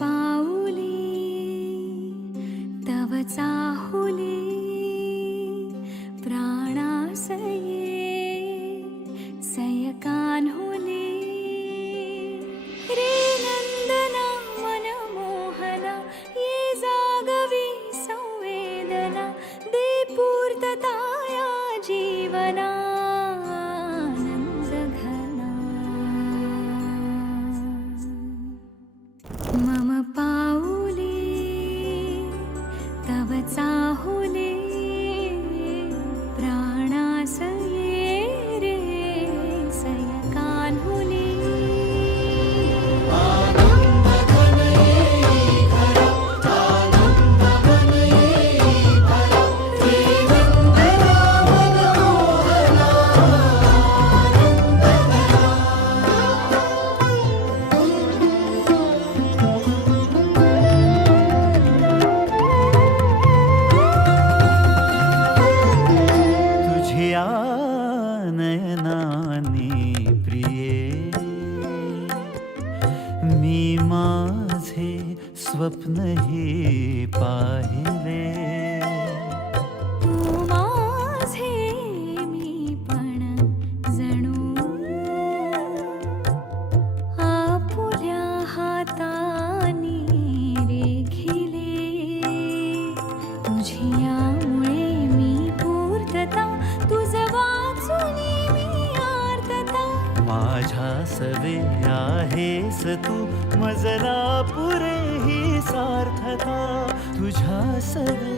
पाऊली तव चाहुली प्राणासये सयकान्हुली रे नंदना मनमोहना ये जागवी संवेदना दे पूर्तता या जीवना मम पाऊली तव चाहुली प्राणासये रे सयकान्हुली नयनानी प्रिये मी माझे स्वप्न हे पाहिले तू माझे मी पण जणू आपुल्या हातानी रेखिले तुझियामुळे मी पूर्तता तुझ वाचुनी मी आर्तता माझ्या सवे आहेस तू मजला पुरे ही सार्थता तुझ्या सवे